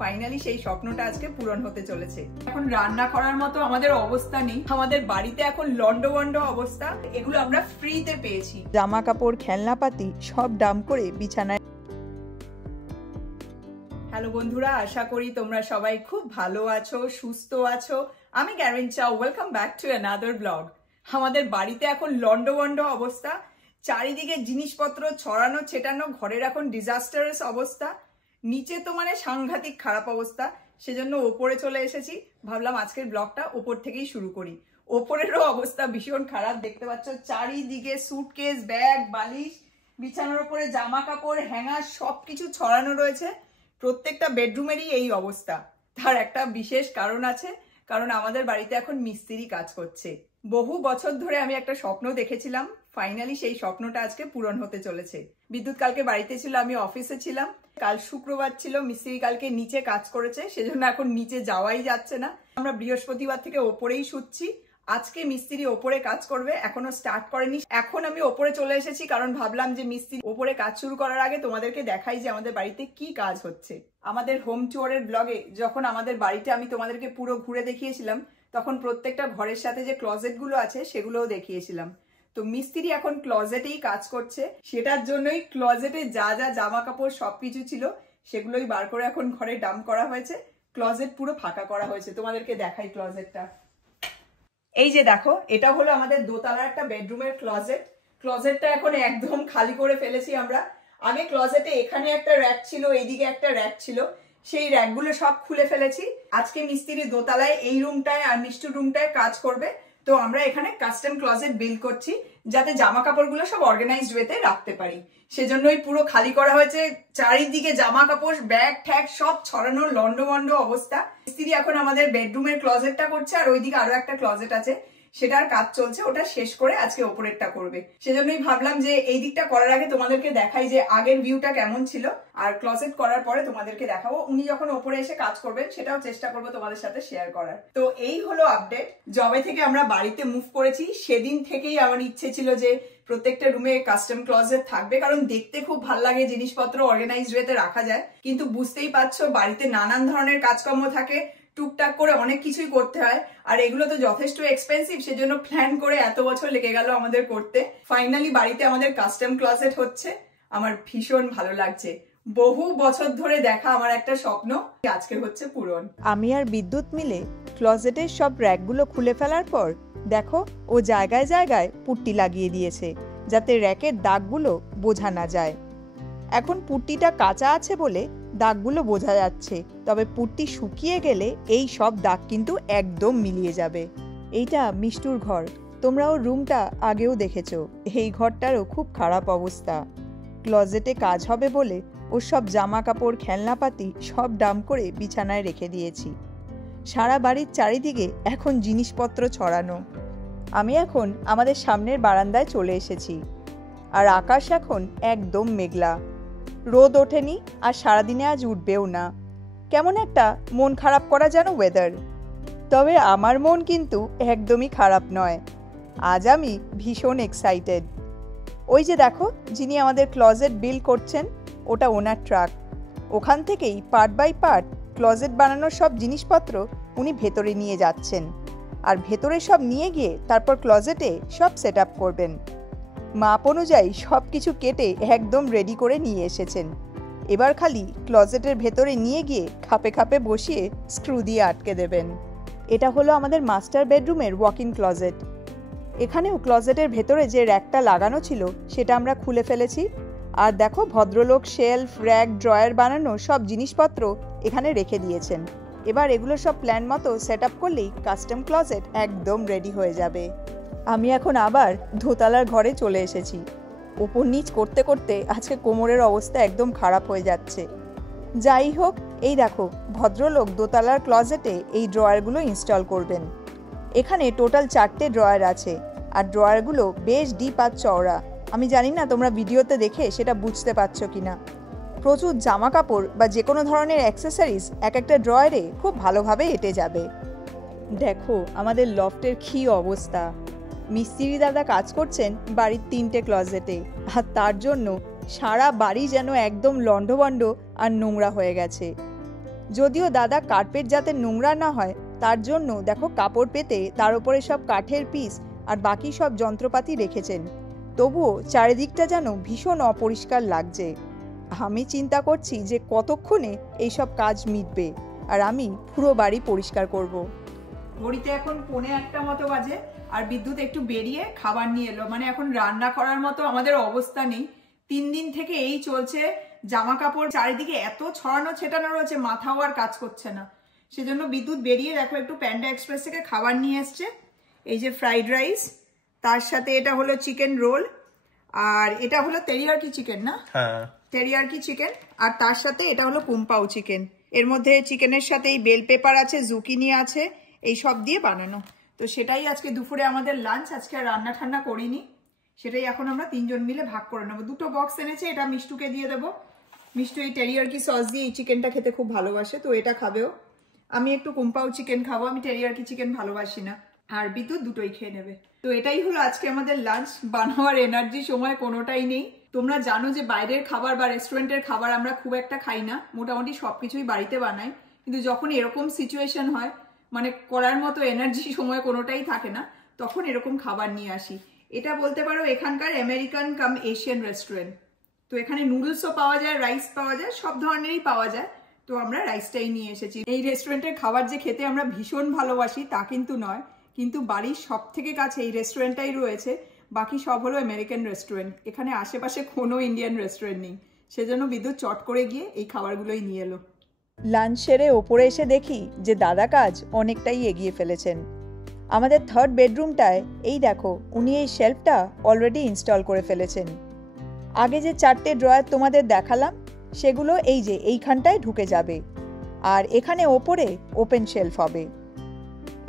Finally সেই স্বপ্নটা আজকে পূরণ হতে চলেছে। এখন রান্না করার মতো আমাদের অবস্থা নেই, আমাদের বাড়িতে এখন লন্ডভন্ড অবস্থা। এগুলো আমরা ফ্রিতে পেয়েছি। জামা কাপড়, খেলনাপাতি সব দাম করে বিছানায়। হ্যালো বন্ধুরা, আশা করি তোমরা সবাই খুব ভালো আছো, সুস্থ আছো। আমি গ্যারেন চাও, welcome back to another blog. আমাদের বাড়িতে এখন লন্ডভন্ড অবস্থা, চারিদিকে জিনিসপত্র ছড়ানো ছেটানো, ঘরের এখন ডিজাস্টারাস অবস্থা, নিচে তো মানে সাংঘাতিক খারাপ অবস্থা। সেজন্য ওপরে চলে এসেছি, ভাবলাম আজকের ব্লগটা ওপর থেকেই শুরু করি। ওপরেরও অবস্থা ভীষণ খারাপ, দেখতে পাচ্ছ চারিদিকে সুটকেস, ব্যাগ, বালিশ, বিছানার উপরে জামা কাপড়, হ্যাঙ্গার সবকিছু ছড়ানো রয়েছে। প্রত্যেকটা বেডরুমেরই এই অবস্থা। তার একটা বিশেষ কারণ আছে, কারণ আমাদের বাড়িতে এখন মিস্ত্রি কাজ করছে। বহু বছর ধরে আমি একটা স্বপ্ন দেখেছিলাম, ফাইনালি সেই স্বপ্নটা আজকে পূরণ হতে চলেছে। বিদ্যুৎ কালকে বাড়িতে ছিল, আমি অফিসে ছিলাম। কাল শুক্রবার ছিল, মিস্ত্রি কালকে নিচে কাজ করেছে, সেজন্য এখন নিচে যাওয়াই যাচ্ছে না। আমরা বৃহস্পতিবার থেকে ওপরেই শুচ্ছি। আজকে মিস্ত্রি ওপরে কাজ করবে, এখনো স্টার্ট করেনি। এখন আমি ওপরে চলে এসেছি কারণ ভাবলাম যে মিস্ত্রি ওপরে কাজ শুরু করার আগে তোমাদেরকে দেখাই যে আমাদের বাড়িতে কি কাজ হচ্ছে। আমাদের হোম ট্যুরের ব্লগে যখন আমাদের বাড়িতে আমি তোমাদেরকে পুরো ঘুরে দেখিয়েছিলাম, তখন প্রত্যেকটা ঘরের সাথে যে ক্লজেট গুলো আছে সেগুলোও দেখিয়েছিলাম। তো মিস্ত্রি এখন ক্লজেটেই কাজ করছে, সেটার জন্যই ক্লজেটে যা যা জামা কাপড় সবকিছু ছিল সেগুলোই বার করে এখন ঘরে ডাম্প করা হয়েছে। ক্লজেট পুরো ফাঁকা করা হয়েছে। তোমাদেরকে দেখাই ক্লজেটটা। এই যে দেখো, এটা হলো আমাদের দোতলার একটা বেডরুমের ক্লজেট। ক্লজেটটা এখন একদম খালি করে ফেলেছি আমরা। আগে ক্লজেটে এখানে একটা র্যাক ছিল, এইদিকে একটা র্যাক ছিল, সেই র্যাকগুলো সব খুলে ফেলেছি। আজকে মিস্ত্রি দোতলায় এই রুমটায় আর নিষ্ঠুর রুমটায় কাজ করবে। তো আমরা এখানে কাস্টম ক্লজেট বিল্ড করছি, যাতে জামা কাপড়গুলো সব অর্গানাইজড ওয়েতে রাখতে পারি। সেজন্যই পুরো খালি করা হয়েছে। চারিদিকে জামা কাপড়, ব্যাগ ট্যাগ সব ছড়ানো লন্ডভন্ড অবস্থা। মিস্ত্রি এখন আমাদের বেডরুমের ক্লজেটটা করছে, আর ওইদিকে আরো একটা ক্লজেট আছে, সেটার কাজ চলছে। ওটা শেষ করে আজকে ওপরেরটা করবে। সেজন্যই ভাবলাম যে এই দিকটা করার আগে তোমাদেরকে দেখাই যে আগের ভিউটা কেমন ছিল, আর ক্লজেট করার পরে তোমাদেরকে দেখাবো। উনি যখন ওপরে এসে কাজ করবেন সেটাও চেষ্টা করবো তোমাদের সাথে শেয়ার করার। তো এই হলো আপডেট। জবে থেকে আমরা বাড়িতে মুভ করেছি সেদিন থেকেই আমার ইচ্ছে ছিল যে প্রত্যেকটা রুমে কাস্টম ক্লজেট থাকবে, কারণ দেখতে খুব ভালো লাগে, জিনিসপত্র অর্গানাইজড ওয়েতে রাখা যায়। কিন্তু বুঝতেই পারছো বাড়িতে নানান ধরনের কাজকর্ম থাকে, টুকটাক করে অনেক কিছুই করতে হয়, আর এগুলো তো যথেষ্ট এক্সপেন্সিভ। সেজন্য প্ল্যান করে এত বছর লেগে গেল আমাদের করতে। ফাইনালি বাড়িতে আমাদের কাস্টম ক্লজেট হচ্ছে, আমার ভীষণ ভালো লাগছে। বহু বছর ধরে দেখা আমার একটা স্বপ্ন আজকে হচ্ছে পূরণ। আমি আর বিদ্যুৎ মিলে ক্লজেটের সব র্যাকগুলো খুলে ফেলার পর দেখো ও জায়গায় জায়গায় পুট্টি লাগিয়ে দিয়েছে, যাতে র্যাকের দাগগুলো বোঝা না যায়। এখন পুট্টিটা কাঁচা আছে বলে দাগগুলো বোঝা যাচ্ছে, তবে পুট্টি শুকিয়ে গেলে এই সব দাগ কিন্তু একদম মিলিয়ে যাবে। এইটা মিষ্টুর ঘর, তোমরা ওর রুমটা আগেও দেখেছো। এই ঘরটারও খুব খারাপ অবস্থা। ক্লজেটে কাজ হবে বলে ওর সব জামা কাপড়, খেলনাপাতি সব ডাম্প করে বিছানায় রেখে দিয়েছি। সারা বাড়ির চারিদিকে এখন জিনিসপত্র ছড়ানো। আমি এখন আমাদের সামনের বারান্দায় চলে এসেছি, আর আকাশ এখন একদম মেঘলা। রোদ ওঠেনি, আর সারাদিনে আজ উঠবেও না। কেমন একটা মন খারাপ করা যেন ওয়েদার। তবে আমার মন কিন্তু একদমই খারাপ নয়, আজ আমি ভীষণ এক্সাইটেড। ওই যে দেখো, যিনি আমাদের ক্লজেট বিল্ড করছেন, ওটা ওনার ট্রাক। ওখান থেকেই পার্ট বাই পার্ট ক্লজেট বানানোর সব জিনিসপত্র উনি ভেতরে নিয়ে যাচ্ছেন, আর ভেতরে সব নিয়ে গিয়ে তারপর ক্লজেটে সব সেট আপ করবেন। মাপ অনুযায়ী সব কিছু কেটে একদম রেডি করে নিয়ে এসেছেন। এবার খালি ক্লজেটের ভেতরে নিয়ে গিয়ে খাপে খাপে বসিয়ে স্ক্রু দিয়ে আটকে দেবেন। এটা হলো আমাদের মাস্টার বেডরুমের ওয়াক ইন ক্লজেট। এখানেও ক্লজেটের ভেতরে যে র্যাকটা লাগানো ছিল সেটা আমরা খুলে ফেলেছি। আর দেখো, ভদ্রলোক শেলফ, র্যাক, ড্রয়ার বানানো সব জিনিসপত্র এখানে রেখে দিয়েছেন। এবার এগুলো সব প্ল্যান মতো সেট আপ করলেই কাস্টম ক্লজেট একদম রেডি হয়ে যাবে। আমি এখন আবার দোতলার ঘরে চলে এসেছি। ওপর নিচ করতে করতে আজকে কোমরের অবস্থা একদম খারাপ হয়ে যাচ্ছে। যাই হোক, এই দেখো, ভদ্রলোক দোতলার ক্লজেটে এই ড্রয়ারগুলো ইনস্টল করবেন। এখানে টোটাল 4টে ড্রয়ার আছে, আর ড্রয়ারগুলো বেশ ডিপ আর চওড়া। আমি জানি না তোমরা ভিডিওতে দেখে সেটা বুঝতে পারছো কিনা। প্রচুর জামা কাপড় বা যে কোনো ধরনের অ্যাক্সেসরিজ এক একটা ড্রয়ারে খুব ভালোভাবে এঁটে যাবে। দেখো আমাদের লফটের কী অবস্থা। মিস্ত্রি দাদা কাজ করছেন বাড়ির 3টে ক্লজেটে, আর তার জন্য সারা বাড়ি যেন একদম লন্ডভন্ড আর নোংরা হয়ে গেছে। যদিও দাদা কার্পেট যাতে নোংরা না হয় তার জন্য দেখো কাপড় পেতে তার উপরে সব কাঠের পিস আর বাকি সব যন্ত্রপাতি রেখেছেন, তবুও চারিদিকটা যেন ভীষণ অপরিষ্কার লাগছে। আমি চিন্তা করছি যে কতক্ষণে এইসব কাজ মিটবে আর আমি পুরো বাড়ি পরিষ্কার করব। ঘড়িতে এখন 1:45 মতো বাজে আর বিদ্যুৎ একটু বেরিয়ে খাবার নিয়ে এলো। মানে এখন রান্না করার মতো আমাদের অবস্থা নেই। 3 দিন থেকে এই চলছে, জামা কাপড় চারিদিকে এত ছড়ানো ছেটানো রয়েছে, মাথাও আর কাজ করছে না। সেজন্য বিদ্যুৎ বেরিয়ে দেখো একটু প্যান্ডা এক্সপ্রেস থেকে খাবার নিয়ে এসছে। এই যে ফ্রাইড রাইস, তার সাথে এটা হলো চিকেন রোল, আর এটা হলো তেরিয়াকি চিকেন, না? হ্যাঁ, তেরিয়াকি চিকেন। আর তার সাথে এটা হলো কুম্পাও চিকেন। এর মধ্যে চিকেনের সাথে এই বেল পেপার আছে, জুকিনি আছে, এই সব দিয়ে বানানো। তো সেটাই আজকে দুপুরে আমাদের লাঞ্চ। আজকে আর রান্না ঠান্না করিনি, সেটাই এখন আমরা 3 জন মিলে ভাগ করে নেবো। 2টো বক্স এনেছে, এটা মিষ্টুকে দিয়ে দেবো। মিষ্টু এই টেরিয়াকি সস দিয়ে এই চিকেনটা খেতে খুব ভালোবাসে, তো এটা খাবেও। আমি একটু কুম্পাও চিকেন খাবো, আমি টেরিয়াকি চিকেন ভালোবাসি না। আর বিদ্যুৎ দুটোই খেয়ে নেবে। তো এটাই হলো আজকে আমাদের লাঞ্চ। বানানোর এনার্জি সময় কোনোটাই নেই। তোমরা জানো যে বাইরের খাবার বা রেস্টুরেন্টের খাবার আমরা খুব একটা খাই না, মোটামুটি সবকিছুই বাড়িতে বানাই। কিন্তু যখন এরকম সিচুয়েশন হয়, মানে করার মতো এনার্জি সময় কোনোটাই থাকে না, তখন এরকম খাবার নিয়ে আসি। এটা বলতে পারো এখানকার আমেরিকান কাম এশিয়ান রেস্টুরেন্ট। তো এখানে নুডলসও পাওয়া যায়, রাইস পাওয়া যায়, সব ধরনেরই পাওয়া যায়। তো আমরা রাইসটাই নিয়ে এসেছি। এই রেস্টুরেন্টের খাবার যে খেতে আমরা ভীষণ ভালোবাসি তা কিন্তু নয়, কিন্তু বাড়ির সব থেকে কাছে এই রেস্টুরেন্টটাই রয়েছে, বাকি সব হলো আমেরিকান রেস্টুরেন্ট। এখানে আশেপাশে কোনো ইন্ডিয়ান রেস্টুরেন্ট নেই, সেজন্য বিদ্যুৎ চট করে গিয়ে এই খাবারগুলোই নিয়ে এলো। লাঞ্চ সেরে ওপরে এসে দেখি যে দাদা কাজ অনেকটাই এগিয়ে ফেলেছেন। আমাদের 3rd বেডরুমটায় এই দেখো উনি এই শেলফটা অলরেডি ইনস্টল করে ফেলেছেন। আগে যে 4টে ড্রয়ার তোমাদের দেখালাম সেগুলো এই যে এইখানটায় ঢুকে যাবে, আর এখানে ওপরে ওপেন শেলফ হবে।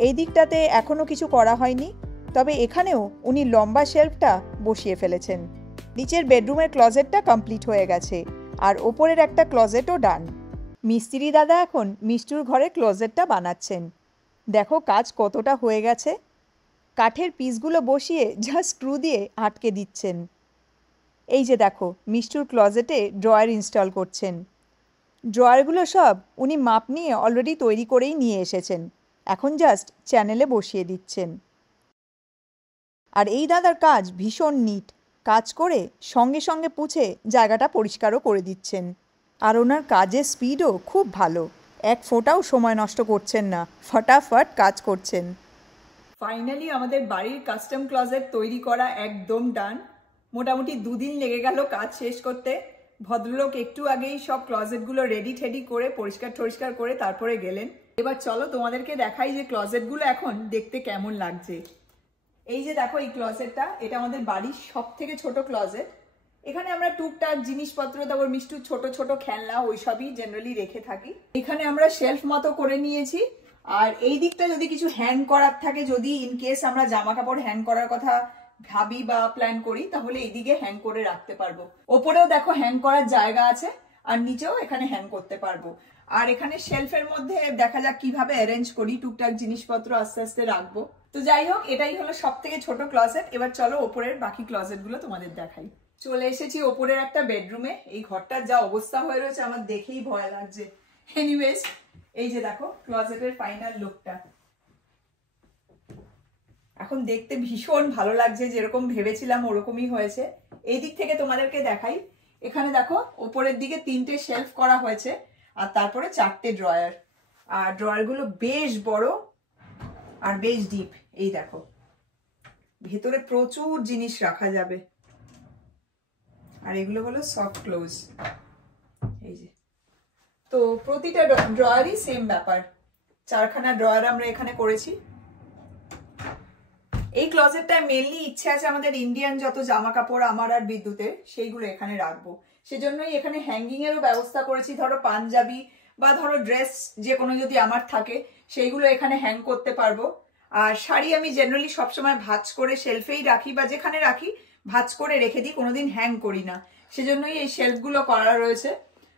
এই দিকটাতে এখনো কিছু করা হয়নি, তবে এখানেও উনি লম্বা শেলফটা বসিয়ে ফেলেছেন। নিচের বেডরুমের ক্লজেটটা কমপ্লিট হয়ে গেছে আর ওপরের একটা ক্লজেটও ডান। মিস্ত্রি দাদা এখন মিষ্টুর ঘরে ক্লোজেটটা বানাচ্ছেন। দেখো কাজ কতটা হয়ে গেছে। কাঠের পিসগুলো বসিয়ে যা স্ক্রু দিয়ে আটকে দিচ্ছেন। এই যে দেখো মিষ্টুর ক্লোজেটে ড্রয়ার ইনস্টল করছেন। ড্রয়ারগুলো সব উনি মাপ নিয়ে অলরেডি তৈরি করেই নিয়ে এসেছেন, এখন জাস্ট চ্যানেলে বসিয়ে দিচ্ছেন। আর এই দাদার কাজ ভীষণ নিট, কাজ করে সঙ্গে সঙ্গে পুছে জায়গাটা পরিষ্কারও করে দিচ্ছেন। আর ওনার কাজের স্পিডও খুব ভালো, এক ফোঁটাও সময় নষ্ট করছেন না, ফটাফট কাজ করছেন। ফাইনালি আমাদের বাড়ির কাস্টম ক্লজেট তৈরি করা একদম ডান। মোটামুটি 2 দিন লেগে গেল কাজ শেষ করতে। ভদ্রলোক একটু আগেই সব ক্লজেটগুলো রেডি ঠেডি করে পরিষ্কার করে তারপরে গেলেন। এবার চলো তোমাদেরকে দেখাই যে ক্লজেটগুলো এখন দেখতে কেমন লাগছে। এই যে দেখো এই ক্লজেটটা, এটা আমাদের বাড়ির সব থেকে ছোট ক্লজেট। এখানে আমরা টুকটাক জিনিসপত্র, তারপর মিষ্টুর ছোট ছোট খেলনা ওইসবই জেনারেলি রেখে থাকি। এখানে আমরা শেলফ মতো করে নিয়েছি। আর এই দিকটা যদি কিছু হ্যাং করার থাকে, যদি ইন কেস আমরা জামা কাপড় হ্যাং করার কথা ভাবি বা প্ল্যান করি, তাহলে এইদিকে হ্যাং করে রাখতে পারবো। ওপরেও দেখো হ্যাং করার জায়গা আছে, আর নিচেও এখানে হ্যাং করতে পারবো। আর এখানে শেলফের মধ্যে দেখা যাক কিভাবে অ্যারেঞ্জ করি, টুকটাক জিনিসপত্র আস্তে আস্তে রাখবো। তো যাই হোক, এটাই হলো সব থেকে ছোট ক্লজেট। এবার চলো ওপরের বাকি ক্লজেট গুলো তোমাদের দেখাই। চলে এসেছি ওপরের একটা বেডরুমে। এই ঘরটার যা অবস্থা হয়ে রয়েছে আমার দেখেই ভয় লাগছে। এনিওয়েজ, এই যে দেখো ক্লজেটের ফাইনাল লুকটা। এখন দেখতে ভীষণ ভালো লাগছে, যেরকম ভেবেছিলাম ওরকমই হয়েছে। এই দিক থেকে তোমাদেরকে দেখাই। এখানে দেখো ওপরের দিকে 3টে শেলফ করা হয়েছে, আর তারপরে 4টে ড্রয়ার। আর ড্রয়ারগুলো বেশ বড় আর বেশ ডিপ। এই দেখো ভেতরে প্রচুর জিনিস রাখা যাবে। আর এগুলো হলো সফট ক্লোজ। এই যে, তো প্রতিটা ড্রয়ারই সেম ব্যাপার। 4খানা ড্রয়ার আমরা এখানে করেছি। এই ক্লজেটটা মেনলি ইচ্ছে আছে আমাদের ইন্ডিয়ান যত জামা কাপড় আমার আর বিদ্যুতের, সেইগুলো এখানে রাখবো। সেজন্যই এখানে হ্যাঙ্গিং এরও ব্যবস্থা করেছি। ধরো পাঞ্জাবি বা ধরো ড্রেস যে কোনো যদি আমার থাকে, সেইগুলো এখানে হ্যাং করতে পারবো। আর শাড়ি আমি জেনারেলি সবসময় ভাঁজ করে শেলফেই রাখি, বা যেখানে রাখি ভাঁজ করে রেখে দিই, কোনোদিন হ্যাং করি না। সেজন্যই এই শেলফগুলো করা রয়েছে।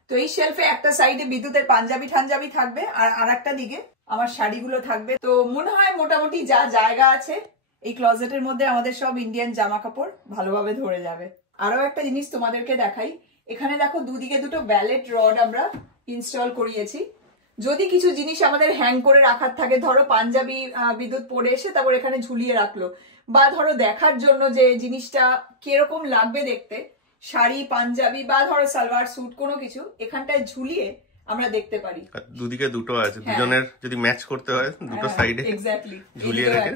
তো এই শেলফে একটা সাইডে বিদ্যুতের পাঞ্জাবি ঠাঞ্জাবি থাকবে, আর একটা দিকে আমার শাড়িগুলো থাকবে। তো মনে হয় মোটামুটি যা জায়গা আছে এই ক্লজেটের মধ্যে আমাদের সব ইন্ডিয়ান জামা কাপড় ভালোভাবে ধরে যাবে। আরো একটা জিনিস তোমাদেরকে দেখাই। এখানে দেখো দুদিকে দুটো ভ্যালেট রড আমরা ইনস্টল করিয়েছি। যদি কিছু জিনিস আমাদের হ্যাং করে রাখার থাকে, ধরো পাঞ্জাবি বিদ্যুৎ পড়ে এসে তারপর এখানে ঝুলিয়ে রাখলো, বা ধরো দেখার জন্য যে জিনিসটা কিরকম লাগবে দেখতে, শাড়ি পাঞ্জাবি বা ধরো সালোয়ার স্যুট কোনো কিছু এখানটায় ঝুলিয়ে আমরা দেখতে পারি। দুদিকে দুটো আছে, দুজনের যদি ম্যাচ করতে হয় দুটো সাইডে এক্স্যাক্টলি ঝুলিয়ে রেখে।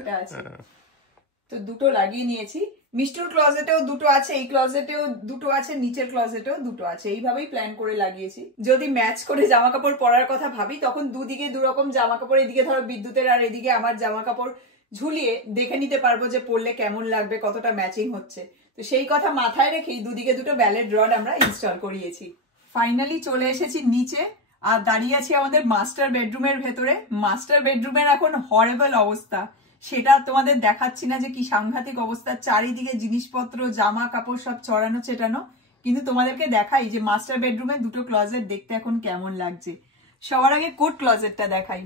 তো দুটো লাগিয়ে নিয়েছি। মিষ্টুর ক্লোজেটেও দুটো আছে, এই ক্লোজেটেও দুটো আছে, নিচের ক্লোজেটেও দুটো আছে, এইভাবেই প্ল্যান করে লাগিয়েছি। যদি ম্যাচ করে জামা কাপড় পরার কথা ভাবি তখন দুদিকে দুরকম জামা কাপড়, এদিকে ধরো বিদ্যুতের আর এদিকে আমার জামা কাপড় ঝুলিয়ে দেখে নিতে পারবো যে পরলে কেমন লাগবে, কতটা ম্যাচিং হচ্ছে। তো সেই কথা মাথায় রেখেই দুদিকে দুটো ব্যালেট রড আমরা ইনস্টল করিয়েছি। ফাইনালি চলে এসেছি নিচে আর দাঁড়িয়ে আছি আমাদের মাস্টার বেডরুমের ভেতরে। মাস্টার বেডরুমের এখন হরেবল অবস্থা, সেটা তোমাদের দেখাচ্ছি না যে কি সাংঘাতিক অবস্থা, চারিদিকে জিনিসপত্র জামা কাপড় সব ছড়ানো ছেটানো। কিন্তু তোমাদেরকে দেখাই যে মাস্টার বেডরুমে দুটো ক্লজেট দেখতে এখন কেমন লাগছে। সবার আগে কোট ক্লজেটটা দেখাই।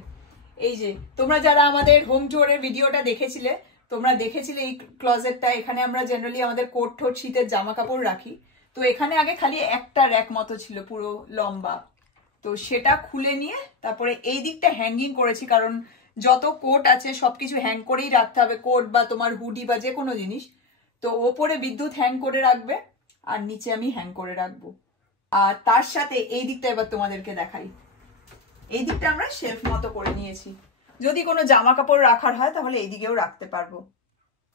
এই যে তোমরা যারা আমাদের হোম ট্যুরের ভিডিওটা দেখেছিলে, তোমরা দেখেছিলে এই ক্লজেটটা। এখানে আমরা জেনারেলি আমাদের কোট ঠোট শীতের জামা কাপড় রাখি। তো এখানে আগে খালি একটা র্যাক মতো ছিল পুরো লম্বা, তো সেটা খুলে নিয়ে তারপরে এই দিকটা হ্যাঙ্গিং করেছি, কারণ যত কোট আছে সবকিছু হ্যাং করেই রাখতে হবে, কোট বা তোমার হুডি বা যে কোনো জিনিস। তো ওপরে বিদ্যুৎ হ্যাং করে রাখবে আর নিচে আমি হ্যাং করে রাখবো। আর তার সাথে এই দিকটা এবার তোমাদেরকে দেখাই। এই দিকটা আমরা শেলফ মতো করে নিয়েছি, যদি কোনো জামা কাপড় রাখার হয় তাহলে এই দিকেও রাখতে পারবো।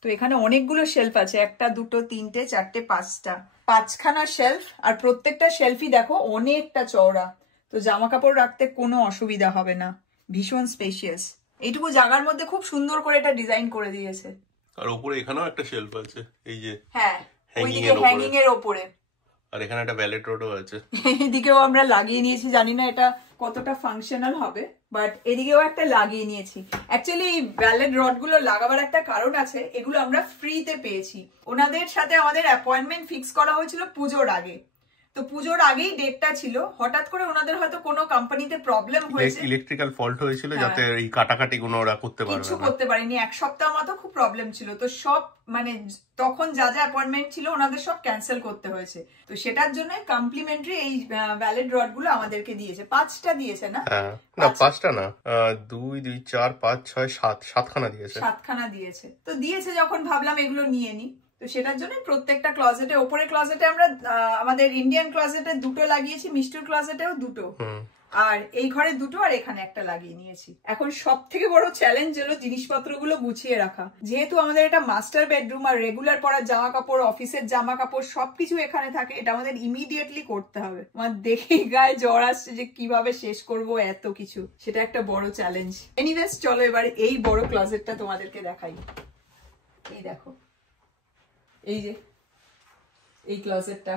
তো এখানে অনেকগুলো শেলফ আছে, একটা দুটো তিনটে চারটে পাঁচটা, 5খানা শেলফ। আর প্রত্যেকটা শেলফই দেখো অনেকটা চওড়া, তো জামা কাপড় রাখতে কোনো অসুবিধা হবে না, ভীষণ স্পেশিয়াস। এইটুকু জায়গার মধ্যে খুব সুন্দর করে এটা ডিজাইন করে দিয়েছে। আর উপরে এখানেও একটা শেলফ আছে, এই যে হ্যাঁ ওইদিকে হ্যাঙ্গিং এর উপরে, আর এখানে একটা ব্যালেট রডও আছে। এদিকেও আমরা লাগিয়ে নিয়েছি, জানি না এটা কতটা ফাংশনাল হবে, বাট এদিকেও একটা লাগিয়ে নিয়েছি। অ্যাকচুয়ালি এই ব্যালেট রড গুলো লাগাবার একটা কারণ আছে, এগুলো আমরা ফ্রিতে পেয়েছি। ওনাদের সাথে আমাদের অ্যাপয়েন্টমেন্ট ফিক্স করা হয়েছিল পুজোর আগে, তো পুজোর আগেই ডেটটা ছিল। হঠাৎ করে ওনাদের হয়তো কোনো কোম্পানিতে প্রবলেম হয়েছে, ইলেকট্রিক্যাল ফল্ট হয়েছিল, যাতে এই কাটাকাটি গুলো ওরা করতে পারবে না, কিছু করতে পারিনি। এক সপ্তাহ মতো খুব প্রবলেম ছিল, তো সব মানে তখন যা যা অ্যাপয়েন্টমেন্ট ছিল ওনাদের সব ক্যান্সেল করতে হয়েছে। তো সেটার জন্য কমপ্লিমেন্টারি এই ভ্যালিড রড গুলো আমাদেরকে দিয়েছে। 5টা দিয়েছে না? না 5টা না, 2 2 4 5 6 7 7খানা দিয়েছে। 7খানা দিয়েছে। তো দিয়েছে যখন ভাবলাম এগুলো নিয়ে নি, তো সেটার জন্য প্রত্যেকটা ক্লজেটে, ওপরে ক্লজেটে আমরা আমাদের ইন্ডিয়ান ক্লজেটে দুটো লাগিয়েছি, মিষ্টুর ক্লজেটেও দুটো, আর এই ঘরে দুটো, আর এখানে একটা লাগিয়ে নিয়েছি। এখন সব থেকে বড় চ্যালেঞ্জ হলো জিনিসপত্রগুলো গুছিয়ে রাখা। যেহেতু আমাদের এটা মাস্টার বেডরুম আর রেগুলার পরা জামা কাপড়, অফিসের জামা কাপড় সবকিছু এখানে থাকে, এটা আমাদের ইমিডিয়েটলি করতে হবে। আমার দেখেই গায়ে জ্বর আসছে যে কিভাবে শেষ করব এত কিছু, সেটা একটা বড় চ্যালেঞ্জ। এনিওয়েজ চলো এবার এই বড় ক্লজেটটা তোমাদেরকে দেখাই। এই দেখো, এই যে এই ক্লজেটটা,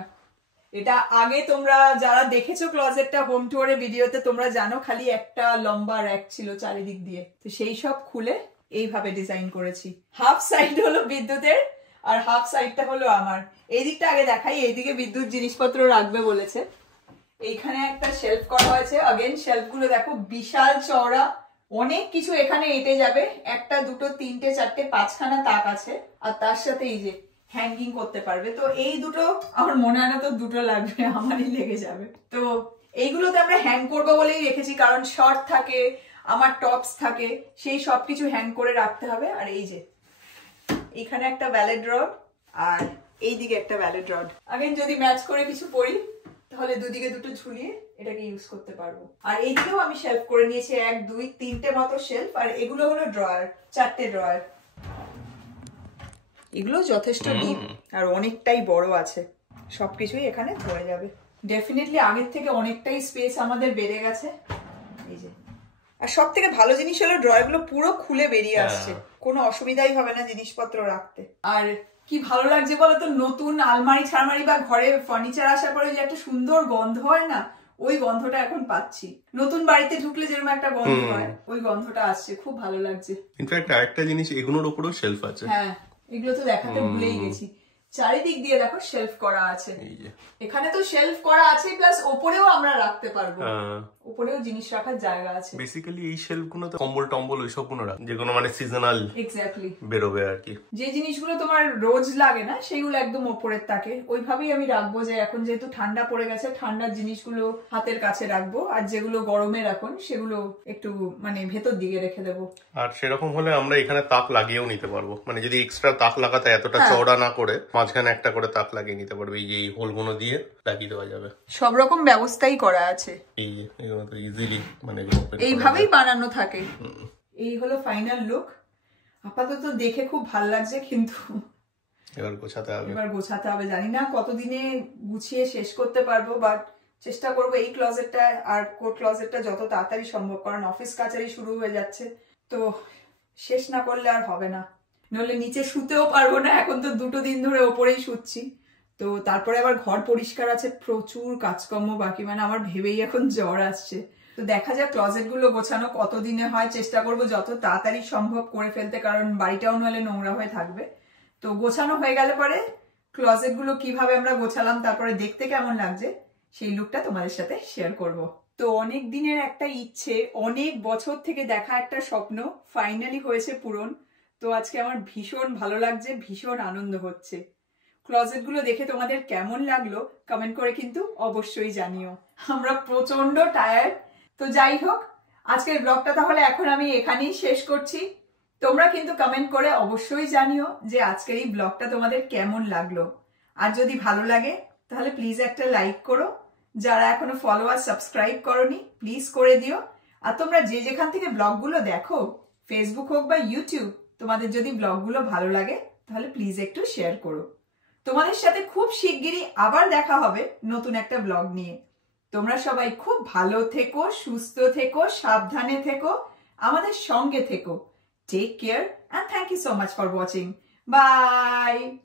এটা আগে তোমরা যারা দেখেছো ক্লজেটটা হোম ট্যুরের ভিডিওতে, তোমরা জানো খালি একটা লম্বা র্যাক ছিল চারিদিক দিয়ে। তো সেই সব খুলে এইভাবে ডিজাইন করেছি। হাফ সাইড হলো বিদ্যুতের আর হাফ সাইডটা হলো আমার। এই দিকটা আগে দেখাই, এইদিকে বিদ্যুৎ জিনিসপত্র রাখবে বলেছে। এইখানে একটা শেলফ করা হয়েছে, अगेन শেলফ গুলো দেখো বিশাল চওড়া, অনেক কিছু এখানে এঁটে যাবে। একটা দুটো তিনটে চারটে 5খানা তাক আছে, আর তার সাথে এই যে হ্যাঙ্গিং করতে পারবে। তো এই দুটো আমার মনে হয় না তো দুটো লাগবে, আমারই লেগে যাবে। তো এইগুলোতে আমরা হ্যাং করবো বলেই রেখেছি, কারণ শর্ট থাকে, আমার টপস থাকে, সেই সবকিছু হ্যাং করে রাখতে হবে। আর এই যে এখানে একটা ভ্যালিড রড আর এইদিকে একটা ভ্যালিড রড, আগেন যদি ম্যাচ করে কিছু পরি তাহলে দুদিকে দুটো ঝুলিয়ে এটাকে ইউজ করতে পারবো। আর এইদিকেও আমি শেলফ করে নিয়েছি 1 2 3টে মতো শেলফ, আর এগুলো হলো ড্রয়ার, 4টে ড্রয়ার। এগুলো যথেষ্ট ডিপ আর অনেকটাই বড় আছে, সবকিছুই এখানে ধরে যাবে। ডেফিনেটলি আগের থেকে অনেকটাই স্পেস আমাদের বেড়ে গেছে। এই যে, আর সব থেকে ভালো জিনিস হলো ড্রয়ারগুলো পুরো খুলে বেরিয়ে আসছে, কোনো অসুবিধাই হবে না জিনিসপত্র রাখতে। আর কি ভালো লাগছে বলতো, নতুন আলমারি ছাড়মারি বা ঘরে ফার্নিচার আসার পরে যে একটা সুন্দর গন্ধ হয় না, ওই গন্ধটা এখন পাচ্ছি। নতুন বাড়িতে ঢুকলে যেরকম একটা গন্ধ হয়, ওই গন্ধটা আসছে, খুব ভালো লাগছে। ইনফ্যাক্ট আরেকটা জিনিস, এগুলোর উপরেও শেলফ আছে। হ্যাঁ, এগুলো তো দেখাতে ভুলেই গেছি। চারিদিক দিয়ে দেখো শেলফ করা আছে, এই যে এখানে তো শেলফ করা আছে, প্লাস ওপরেও আমরা রাখতে পারবো, ওপরেও জিনিস রাখার জায়গা আছে। বেসিক্যালি এই শেলফ গুলো তো কম্বল টম্বল ওইসব গুলো রাখ, যেগুলো মানে সিজনাল এক্স্যাক্টলি বেরোবে আর কি। যে জিনিসগুলো তোমার রোজ লাগে না সেগুলো একদম ওপরের থাকে, ওইভাবেই আমি রাখবো। যে এখন যেহেতু ঠান্ডা পড়ে গেছে, ঠান্ডার জিনিসগুলো হাতের কাছে রাখবো, আর যেগুলো গরমের এখন সেগুলো একটু মানে ভেতর দিকে রেখে দেবো। আর সেরকম হলে আমরা এখানে তাক লাগিয়েও নিতে পারবো, মানে যদি এক্সট্রা তাক লাগাতে এতটা চওড়া না করে মাঝখানে একটা করে তাক লাগিয়ে নিতে পারবে, এই যে এই হোলগুলো দিয়ে লাগিয়ে দেওয়া যাবে। সব রকম ব্যবস্থাই করা আছে, এই যে এগুলো তো ইজিলি মানে এইভাবেই বানানো থাকে। এই হলো ফাইনাল লুক। আপাতত দেখে খুব ভাল লাগছে, কিন্তু এবার গোছাতে হবে। জানি না কতদিনে গুছিয়ে শেষ করতে পারবো, বাট চেষ্টা করবো এই ক্লজেটটা আর কোট ক্লজেটটা যত তাড়াতাড়ি সম্ভব, কারণ অফিস কাচারি শুরু হয়ে যাচ্ছে, তো শেষ না করলে আর হবে না। নইলে নিচে শুতেও পারবো না, এখন তো 2 দিন ধরে ওপরেই শুচ্ছি। তো তারপরে আবার ঘর পরিষ্কার আছে, প্রচুর কাজকর্ম বাকি, মানে আমার ভেবেই এখন জ্বর আসছে। তো দেখা যাক ক্লজেট গুলো গোছানো কতদিনে হয়, চেষ্টা করবো যত তাড়াতাড়ি সম্ভব করে ফেলতে, কারণ বাড়িটাও নইলে নোংরা হয়ে থাকবে। তো গোছানো হয়ে গেলে পরে ক্লজেট গুলো কিভাবে আমরা গোছালাম, তারপরে দেখতে কেমন লাগছে সেই লুকটা তোমাদের সাথে শেয়ার করব। তো অনেক দিনের একটা ইচ্ছে, অনেক বছর থেকে দেখা একটা স্বপ্ন ফাইনালি হয়েছে পূরণ। তো আজকে আমার ভীষণ ভালো লাগছে, ভীষণ আনন্দ হচ্ছে। ক্লজেট গুলো দেখে তোমাদের কেমন লাগলো কমেন্ট করে কিন্তু অবশ্যই জানিও। আমরা প্রচন্ড টায়ার্ড। তো যাই হোক, আজকের ব্লগটা তাহলে এখন আমি এখানেই শেষ করছি। তোমরা কিন্তু কমেন্ট করে অবশ্যই জানিও যে আজকের এই ব্লগটা তোমাদের কেমন লাগলো। আর যদি ভালো লাগে তাহলে প্লিজ একটা লাইক করো। যারা এখনো ফলো আর সাবস্ক্রাইব করোনি প্লিজ করে দিও। আর তোমরা যে যেখান থেকে ব্লগগুলো দেখো, ফেসবুক হোক বা ইউটিউব, তোমাদের যদি ব্লগগুলো ভালো লাগে তাহলে প্লিজ একটু শেয়ার করো। তোমাদের সাথে খুব শিগগিরই আবার দেখা হবে নতুন একটা ব্লগ নিয়ে। তোমরা সবাই খুব ভালো থেকো, সুস্থ থেকো, সাবধানে থেকো, আমাদের সঙ্গে থেকো। Take care and thank you so much for watching. Bye.